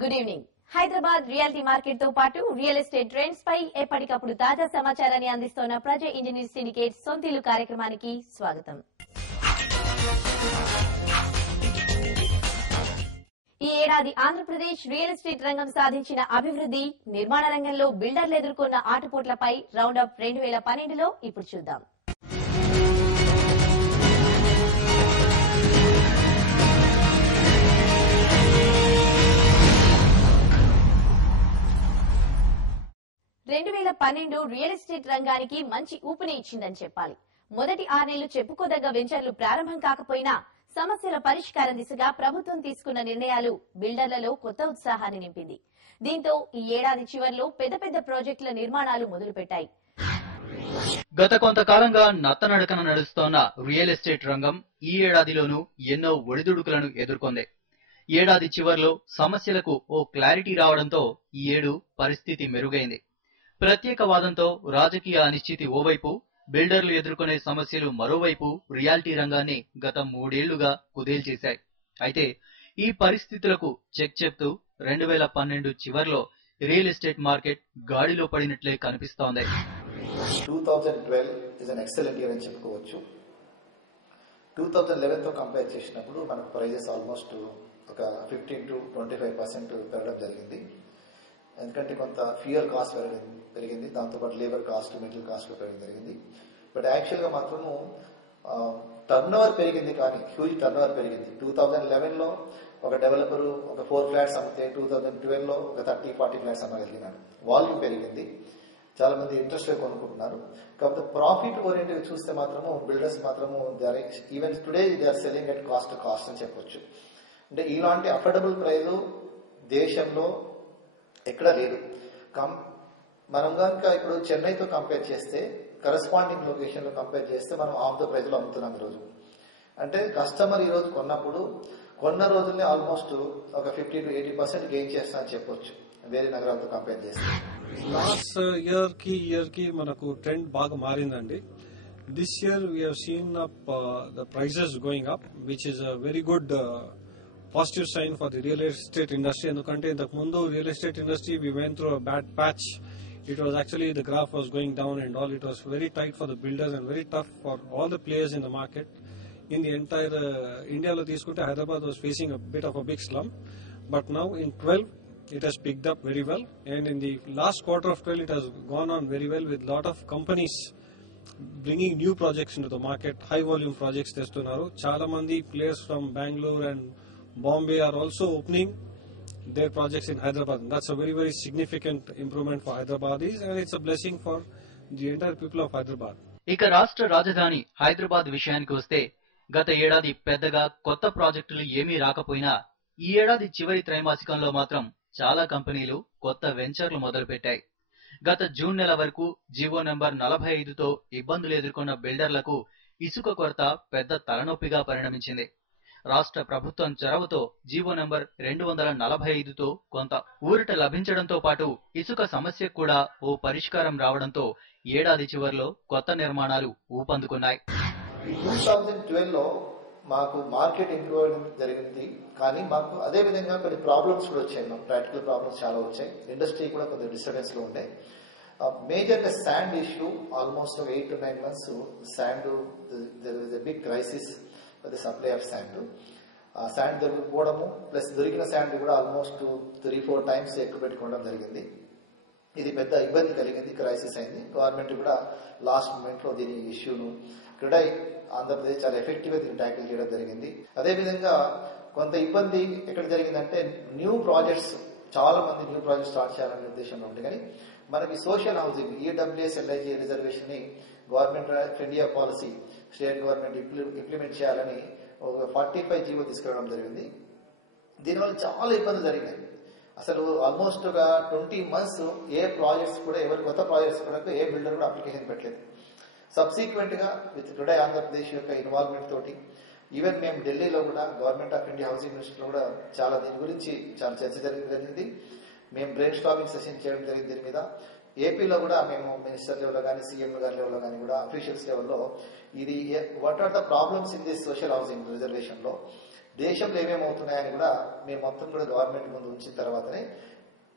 Good evening. Hyderabad reality market తో పాటు real estate trends పై ఎప్పటికప్పుడు తాజా సమాచారాన్ని అందిస్తున్న ప్రజా ఇంజనీర్ సిండికేట్ సొంతిల్లు కార్యక్రమానికి స్వాగతం. ఈ ఏడాది ఆంధ్రప్రదేశ్ రియల్ ఎస్టేట్ రంగం సాధించిన అభివృద్ధి, నిర్మాణ రంగంలో బిల్డర్లు ఎదుర్కొన్న ఆటుపోట్లపై రౌండప్ 2012లో ఇప్పుడు చూద్దాం. రియల్ ఎస్టేట్ రంగానికి మంచి ఊపుని ఇచ్చిందని చెప్పాలి. మొదటి 6 నెలలు చెప్పుకోదగ్గ వెంచర్లు ప్రారంభం కాకపోయినా సమస్యల పరిష్కారం దిశగా ప్రభుత్వం తీసుకున్న నిర్ణయాలు బిల్డర్లలో కొత్త ఉత్సాహాన్ని నింపింది. దీంతో ఈ ఏడాది చివర్లో పెద్ద పెద్ద ప్రాజెక్టుల నిర్మాణాలు మొదలుపెట్టాయి. గత కొంతకాలంగా నత్తనడకన నడుస్తోన్న రియల్ ఎస్టేట్ రంగం ఈ ఏడాదిలోనూ ఎన్నో ఒడిదుడుకులను ఎదుర్కొంది. ఏడాది చివర్లో సమస్యలకు ఓ క్లారిటీ రావడంతో ఈ ఏడు పరిస్థితి మెరుగైంది. ప్రత్యేకవాదంతో రాజకీయ అనిశ్చితి ఓవైపు, బిల్డర్లు ఎదుర్కొనే సమస్యలు మరోవైపు రియాలిటీ రంగాన్ని గత 3 ఏళ్లుగా కుదేల్చేశాయి. అయితే ఈ పరిస్థితులకు చెక్ చెప్తూ 2012 చివర్లో రియల్ ఎస్టేట్ మార్కెట్ గాడిలో పడినట్లే కనిపిస్తోంది. 2012 ఇస్ అన్ ఎక్సలెంట్ ఇయర్ అని చెప్పుకోవచ్చు. 2011 తో కంపేర్ చేసినప్పుడు మనకు ప్రైజెస్ ఆల్మోస్ట్ ఒక 15 to 25% పెరగడం జరిగింది. ఎందుకంటే కొంత ఫ్యూయల్ కాస్ట్ పెరిగింది, దాంతోపాటు లేబర్ కాస్ట్, మెటీరియల్ కాస్ట్ పెరగడం జరిగింది. బట్ యాక్చువల్గా మాత్రము టర్న్ ఓవర్ పెరిగింది, కానీ హ్యూజ్ టర్న్ ఓవర్ పెరిగింది. 2011లో ఒక డెవలపరు ఒక 4 ఫ్లాట్స్ అమ్మితే 2012లో ఒక 30-40 ఫ్లాట్స్ అమ్మగలిగినాడు. వాల్యూమ్ పెరిగింది, చాలా మంది ఇంట్రెస్ట్ కొనుక్కుంటున్నారు. కాకపోతే ప్రాఫిట్ ఓరియంటెడ్ చూస్తే మాత్రము బిల్డర్స్ మాత్రము even today they are selling at cost అని చెప్పొచ్చు. అంటే ఇలాంటి అఫోర్డబుల్ ప్రైస్ దేశంలో ఎక్కడ లేదు. మనం కనుక ఇప్పుడు చెన్నైతో కంపేర్ చేస్తే, కరెస్పాండింగ్ లొకేషన్ లో కంపేర్ చేస్తే మనం హాఫ్ ద ప్రైజ్ లో అమ్ముతున్నాం ఈరోజు. అంటే కస్టమర్ ఈ రోజు కొన్న రోజుల్ని ఆల్మోస్ట్ ఒక 50 to 80% గెయిన్ చేస్తా అని చెప్పొచ్చు వేరే నగరాలతో కంపేర్ చేస్తే. లాస్ట్ ఇయర్ కి మనకు ట్రెండ్ బాగా మారిందండి. This year we have seen up the prices going up, which is a very good positive sign for the real estate industry. ఎందుకంటే ఇంతకు ముందు real estate industry we went through a bad patch. It was actually the graph was going down and all. It was very tight for the builders and very tough for all the players in the market. In the entire India lo తీసుకుంటే Hyderabad was facing a bit of a big slump, but now in 12 it has picked up very well, and in the last quarter of 12 it has gone on very well with lot of companies bringing new projects into the market. High volume projects తెస్తున్నారు. చాలా మంది players from Bangalore and Bombay are also opening their projects in Hyderabad. That's a very, very significant improvement for Hyderabadis, and it's a blessing for the entire people of Hyderabad. ఇక రాష్ట్ర రాజధాని హైదరాబాద్ విషయానికి వస్తే, గత ఏడాది పెద్దగా కొత్త ప్రాజెక్టులు ఏమీ రాకపోయినా ఈ ఏడాది చివరి త్రైమాసికంలో మాత్రం చాలా కంపెనీలు కొత్త వెంచర్లు మొదలుపెట్టాయి. గత జూన్ నెల వరకు జీవో నెంబర్ 45తో ఇబ్బందులు ఎదుర్కొన్న బిల్డర్లకు ఇసుక కొరత పెద్ద తలనొప్పిగా పరిణమించింది. రాష్ట్ర ప్రభుత్వం చొరవతో జీవో నెంబర్ 245తో కొంత ఊరట లభించడంతో పాటు ఇసుక సమస్యకు కూడా ఓ పరిష్కారం రావడంతో ఏడాది చివర్లో కొత్త నిర్మాణాలు ఊపందుకున్నాయి. 2012లో మాకు మార్కెట్ ఇంప్రూవ్ అవ్వడం జరిగింది, కానీ మాకు అదే విధంగా కొన్ని ప్రాబ్లమ్స్ కూడా వచ్చాయి. మాకు ప్రాక్టికల్ ప్రాబ్లమ్స్ చాలా వచ్చాయి. ఇండస్ట్రీ కూడా కొంచెం డిస్టర్బెన్స్ లో ఉండే. మేజర్గా sand issue, almost 8 to 9 months sand big crisis the supply of sand. Sand దొరికిపోవడము ప్లస్ దొరికిన శాండ్ కూడా ఆల్మోస్ట్ 3-4 times ఎక్కువ పెట్టుకోవడం జరిగింది. ఇది పెద్ద ఇబ్బంది కలిగింది, క్రైసిస్ అయింది. గవర్నమెంట్ కూడా లాస్ట్ మూమెంట్ లో దీని ఇష్యూను ఇక్కడ ఆంధ్రప్రదేశ్ చాలా ఎఫెక్టివ్ గా దీన్ని ట్యాకిల్ చేయడం జరిగింది. అదేవిధంగా కొంత ఇబ్బంది ఎక్కడ జరిగిందంటే, న్యూ ప్రాజెక్ట్స్ చాలా మంది న్యూ ప్రాజెక్ట్స్ స్టార్ట్ చేయాలనే ఉద్దేశంలో ఉంది, కానీ మనకి social housing EWS LIG reservation ని government of India policy state government implement చేయాలని ఒక 45 జీవో తీసుకురావడం జరిగింది. దీనివల్ల చాలా ఇబ్బందులు జరిగినాయి. అసలు ఆల్మోస్ట్ ఒక 20 months ఏ ప్రాజెక్ట్స్ కూడా, ఎవరి కొత్త ప్రాజెక్ట్స్ కూడా ఏ బిల్డర్ కూడా అప్లికేషన్ పెట్టలేదు. సబ్సిక్వెంట్ గా విత్ టుడే ఆంధ్రప్రదేశ్ యొక్క ఇన్వాల్వ్మెంట్ తోటి, ఈవెన్ మేము ఢిల్లీలో కూడా government of India housing minister కూడా చాలా దీని గురించి చాలా చర్చ జరిగింది. మేము బ్రెయిన్ స్టార్మింగ్ సెషన్ చేయడం జరిగింది దీని మీద. ఏపీలో కూడా మేము మినిస్టర్ లెవెల్లో కానీ, సీఎం గారి లెవెల్లో కానీ కూడా అఫీషియల్స్ లెవెల్లో ఇది what are the problems in this social housing reservation లో, దేశంలో ఏమేమవుతున్నాయని కూడా మేము మొత్తం కూడా గవర్నమెంట్ ముందు ఉంచిన తర్వాతనే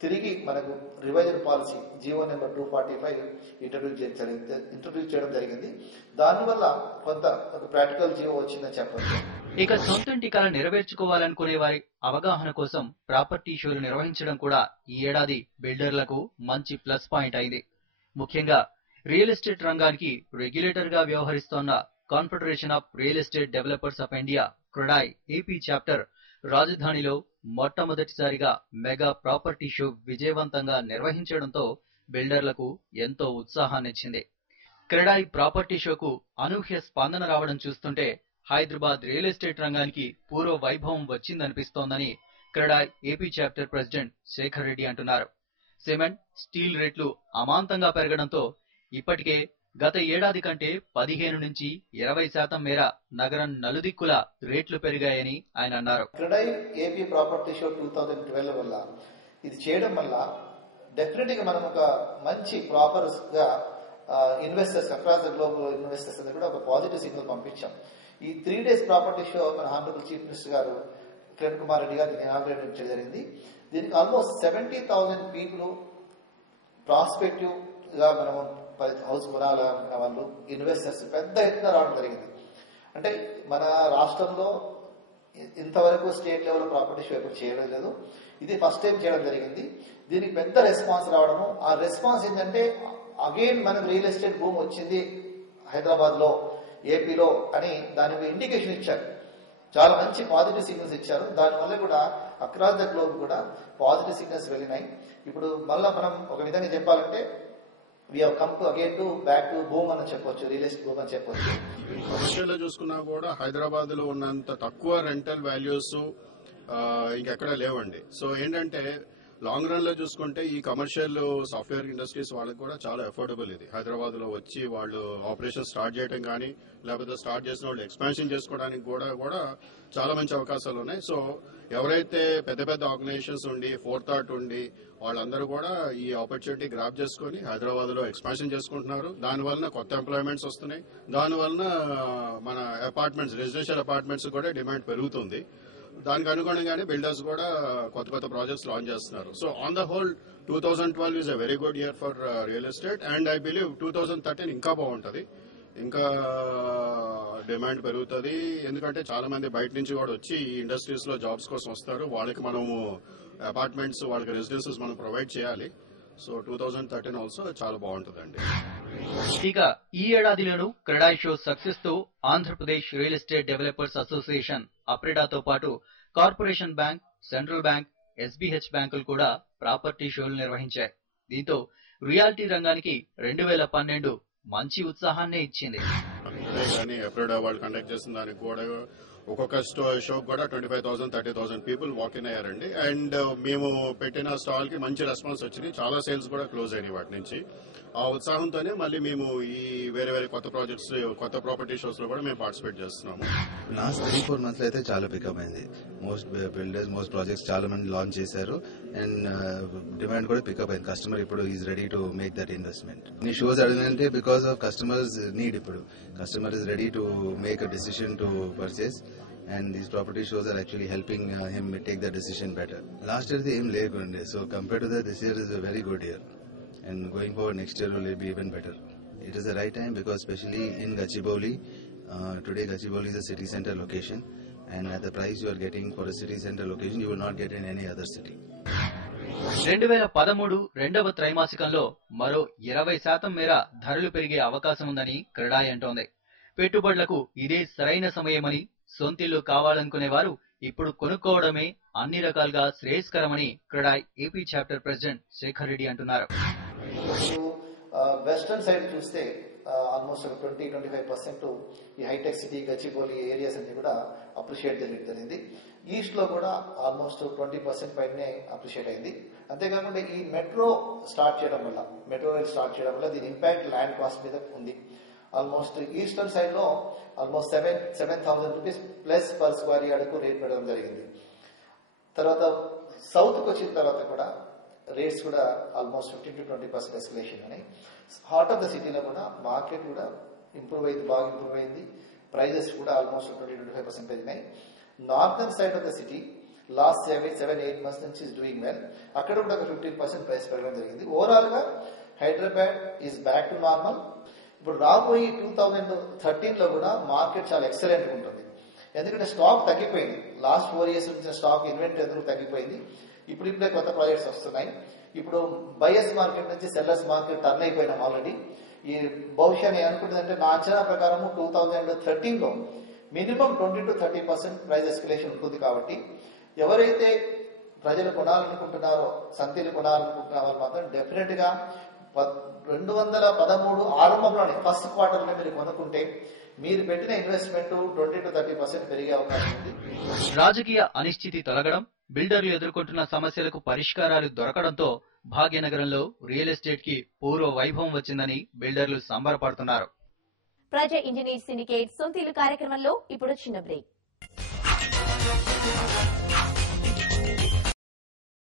తిరిగి మనకు revision policy GO number 245 introduce చేయడం జరిగింది. దానివల్ల కొంత ప్రాక్టికల్ జీవో వచ్చిందని చెప్పచ్చు. ఇక సొంతింటి కల నెరవేర్చుకోవాలనుకునే వారి అవగాహన కోసం ప్రాపర్టీ షోలు నిర్వహించడం కూడా ఈ ఏడాది బిల్డర్లకు మంచి ప్లస్ పాయింట్ అయింది. ముఖ్యంగా రియల్ ఎస్టేట్ రంగానికి రెగ్యులేటర్ గా వ్యవహరిస్తోన్న confederation of real estate developers of India CREDAI AP chapter రాజధానిలో మొట్టమొదటిసారిగా మెగా ప్రాపర్టీ షో విజయవంతంగా నిర్వహించడంతో బిల్డర్లకు ఎంతో ఉత్సాహాన్నిచ్చింది. క్రెడాయ్ ప్రాపర్టీ షోకు అనూహ్య స్పందన రావడం చూస్తుంటే హైదరాబాద్ రియల్ ఎస్టేట్ రంగానికి పూర్వ వైభవం వచ్చిందనిపిస్తోందని CREDAI AP chapter president Shekhar Reddy అంటున్నారు. సిమెంట్, స్టీల్ రేట్లు అమాంతంగా పెరగడంతో ఇప్పటికే గత ఏడాది కంటే 15 నుంచి 20% మేర నగరం నలుదిక్కుల రేట్లు పెరిగాయని ఆయన అన్నారు. క్రెడాయ్ ఏపీ ప్రాపర్టీ షో 2012 వల్ల ఇది చేయడం వల్ల డెఫినెట్ గా మనం ఒక మంచి ప్రాపర్ గా investors across the globe investors అనేది కూడా ఒక పాజిటివ్ సిగ్నల్ పంపించాం. ఈ 3 days ప్రాపర్టీ షో మన హానరబుల్ చీఫ్ మినిస్టర్ గారు కిరణ్ కుమార్ రెడ్డి గారు దీన్ని ఇనాగ్రేట్ చేయడం జరిగింది. దీనికి ఆల్మోస్ట్ 70,000 పీపుల్ ప్రాస్పెక్టివ్ గా మనము హౌస్ కొనాలనుకున్న వాళ్ళు ఇన్వెస్టర్స్ పెద్ద ఎత్తున రావడం జరిగింది. అంటే మన రాష్ట్రంలో ఇంతవరకు స్టేట్ లెవెల్ ప్రాపర్టీ షో ఎప్పుడు చేయడం లేదు. ఇది ఫస్ట్ టైం చేయడం జరిగింది. దీనికి పెద్ద రెస్పాన్స్ రావడము, ఆ రెస్పాన్స్ ఏంటంటే అగైన్ మనకు రియల్ ఎస్టేట్ భూమి వచ్చింది హైదరాబాద్ లో, ఏపీలో అని దానికి ఇండికేషన్ ఇచ్చారు. చాలా మంచి పాజిటివ్ సిగ్నల్స్ ఇచ్చారు. దానివల్ల కూడా అక్రాస్ ద గ్లోబ్ కూడా పాజిటివ్ సిగ్నల్స్ వెళ్ళినాయి. ఇప్పుడు మళ్ళా మనం ఒక విధంగా చెప్పాలంటే we have come to again to back to boom అని చెప్పొచ్చు, రియల్ ఎస్టేట్ భూమి అని చెప్పొచ్చు. కమర్షియల్ లో చూసుకున్నా కూడా హైదరాబాద్ లో ఉన్నంత తక్కువ రెంటల్ వాల్యూస్ ఇంకెక్కడ లేవండి. సో ఏంటంటే లాంగ్ రన్ లో చూసుకుంటే ఈ కమర్షియల్ సాఫ్ట్వేర్ ఇండస్ట్రీస్ వాళ్ళకి కూడా చాలా అఫోర్డబుల్. ఇది హైదరాబాద్ లో వచ్చి వాళ్ళు ఆపరేషన్ స్టార్ట్ చేయడం కానీ లేకపోతే స్టార్ట్ చేసిన వాళ్ళు ఎక్స్పాన్షన్ చేసుకోవడానికి కూడా చాలా మంచి అవకాశాలు ఉన్నాయి. సో ఎవరైతే పెద్ద పెద్ద ఆర్గనైజేషన్స్ ఉండి ఫోర్థాట్ ఉండి వాళ్ళందరూ కూడా ఈ ఆపర్చునిటీ గ్రాప్ చేసుకుని హైదరాబాద్ లో ఎక్స్పాన్షన్ చేసుకుంటున్నారు. దానివల్ల కొత్త ఎంప్లాయ్మెంట్స్ వస్తున్నాయి. దానివల్ల మన అపార్ట్మెంట్స్, రెసిడెన్షియల్ అపార్ట్మెంట్స్ కూడా డిమాండ్ పెరుగుతుంది. దానికి అనుగుణంగానే బిల్డర్స్ కూడా కొత్త కొత్త ప్రాజెక్ట్స్ లాంచ్ చేస్తున్నారు. So on the whole 2012 is a very good year for real estate and I believe 2013 ఇంకా బాగుంటది, ఇంకా డిమాండ్ పెరుగుతుంది. ఎందుకంటే చాలా మంది బయట నుంచి కూడా వచ్చి ఈ ఇండస్ట్రీస్ లో జాబ్స్ కోసం వస్తారు. వాళ్ళకి మనము అపార్ట్మెంట్స్, వాళ్ళకి రెసిడెన్సెస్ మనం ప్రొవైడ్ చేయాలి. సో 2013 ఆల్సో చాలా బాగుంటుందండి. ఇక ఈ ఏడాదిలోనూ క్రెడాయ్ షో సక్సెస్ తో Andhra Pradesh real estate developers association అప్రెడాతో పాటు corporation bank, central bank, SBH బ్యాంకులు కూడా ప్రాపర్టీ షోలు నిర్వహించాయి. దీంతో రియాలిటీ రంగానికి 2012 మంచి ఉత్సాహాన్నే ఇచ్చింది. అప్రెడా వాళ్ళు కండక్ట్ చేసిన దానికి కూడా ఒక్కొక్క షో కూడా 25,000, 30,000 పీపుల్ వాక్ ఇన్ అయ్యారండి. అండ్ మేము పెట్టిన స్టాల్ కి మంచి రెస్పాన్స్ వచ్చింది. చాలా సేల్స్ కూడా క్లోజ్ అయినాయి వాటి నుంచి. ఆ ఉత్సాహంతోనే మళ్ళీ మేము ఈ వేరే వేరే కొత్త ప్రాజెక్ట్స్, కొత్త ప్రాపర్టీ షోస్ లో కూడా మేము పార్టిసిపేట్ చేస్తున్నాము. లాస్ట్ 3-4 months అయితే చాలా పికప్ అయింది. మోస్ట్ బిల్డర్స్, మోస్ట్ ప్రాజెక్ట్స్ చాలా మంది లాంచ్ చేశారు అండ్ డిమాండ్ కూడా పికప్ అయింది. కస్టమర్ ఇప్పుడు is ready to make that investment. ఈ షోస్ అడిగినంటే బికాస్ ఆఫ్ కస్టమర్స్ నీడ్. ఇప్పుడు customer is ready to make a decision to purchase and these property shows are actually helping him take the decision better. Last year the aim legunde, so compared to that this year is a very good year and going forward next year will be even better. It is the right time because especially in Gachibowli, today Gachibowli is a city center location and at the price you are getting for a city center location you will not get in any other city. 2013 రెండవ త్రైమాసికంలో మరో 20% మేర ధరలు పెరిగే అవకాశం ఉందని క్రెడాయ్ అంటోంది. పెట్టుబడులకు ఇదే సరైన సమయమని, సొంతిల్లు కావాలనుకునేవారు ఇప్పుడు కొనుక్కోవడమే అన్ని రకాలుగా శ్రేయస్కరమని CREDAI AP chapter president Shekhar Reddy అంటున్నారు. వెస్టర్న్ సైడ్ చూస్తే ఆల్మోస్ట్ 20-25% ఈ హైటెక్ సిటీ, గచ్చిబౌలి ఏరియాస్ అన్ని కూడా అప్రిషియేట్ జరిగింది. ఈస్ట్ లో కూడా ఆల్మోస్ట్ 20% పైనే అప్రిషియేట్ అయింది. అంతేకాకుండా ఈ మెట్రో స్టార్ట్ చేయడం వల్ల, మెట్రో రైల్ స్టార్ట్ చేయడం వల్ల దీని ఇంపాక్ట్ ల్యాండ్ కాస్ట్ మీద ఉంది. ఆల్మోస్ట్ ఈస్టర్న్ సైడ్ లో almost 7,000 rupees plus per square yard కు రేట్ పెట్టడం జరిగింది. తర్వాత సౌత్ కు వచ్చిన తర్వాత కూడా రేట్స్ కూడా ఆల్మోస్ట్ 15-20% ఎస్కలేషన్ అని. హార్ట్ ఆఫ్ ద సిటీలో కూడా మార్కెట్ కూడా ఇంప్రూవ్ అయింది, బాగా ఇంప్రూవ్ అయింది. ప్రైజెస్ కూడా ఆల్మోస్ట్ 20-25% పెరిగినాయి. Northern side of the city last 7-8 months నుంచి ఇస్ డూయింగ్ వెల్. అక్కడ కూడా ఒక 15% ప్రైస్ పెరగడం జరిగింది. ఓవరాల్ గా Hyderabad is back to normal. ఇప్పుడు రాబోయే 2013 లో కూడా మార్కెట్ చాలా ఎక్సలెంట్ ఉంటుంది. ఎందుకంటే స్టాక్ తగ్గిపోయింది. లాస్ట్ 4 years నుంచి స్టాక్ ఇన్వెంటరీ ఎందుకు తగ్గిపోయింది. ఇప్పుడే కొత్త ప్రాజెక్ట్స్ వస్తున్నాయి. ఇప్పుడు బయర్స్ మార్కెట్ నుంచి సెల్లర్స్ మార్కెట్ టర్న్ అయిపోయినాం ఆల్రెడీ. ఈ బహుశా నేను అనుకుంటుందంటే నా అంచనా ప్రకారం 2013 లో మినిమం 20-30% ప్రైస్ ఎస్కలేషన్ ఉంటుంది. కాబట్టి ఎవరైతే ప్రజలు కొనాలనుకుంటున్నారో, సంతీలు కొనాలనుకుంటున్న వాళ్ళు మాత్రం డెఫినెట్ గా 2013 ఆరంభంలోనే ఫస్ట్ క్వార్టర్ లో మీరు కొనుక్కుంటే మీరు పెట్టిన ఇన్వెస్ట్మెంట్ 20-30% పెరిగే అవకాశం ఉంది. రాజకీయ అనిశ్చితి తొలగడం, బిల్డర్లు ఎదుర్కొంటున్న సమస్యలకు పరిష్కారాలు దొరకడంతో భాగ్యనగరంలో రియల్ ఎస్టేట్ కి పూర్వ వైభవం వచ్చిందని బిల్డర్లు సంబరపడుతున్నారు. ప్రజా ఇంజనీర్ సిండికేట్ సొంతీలు కార్యక్రమంలో ఇప్పుడు చిన్న బ్రేక్.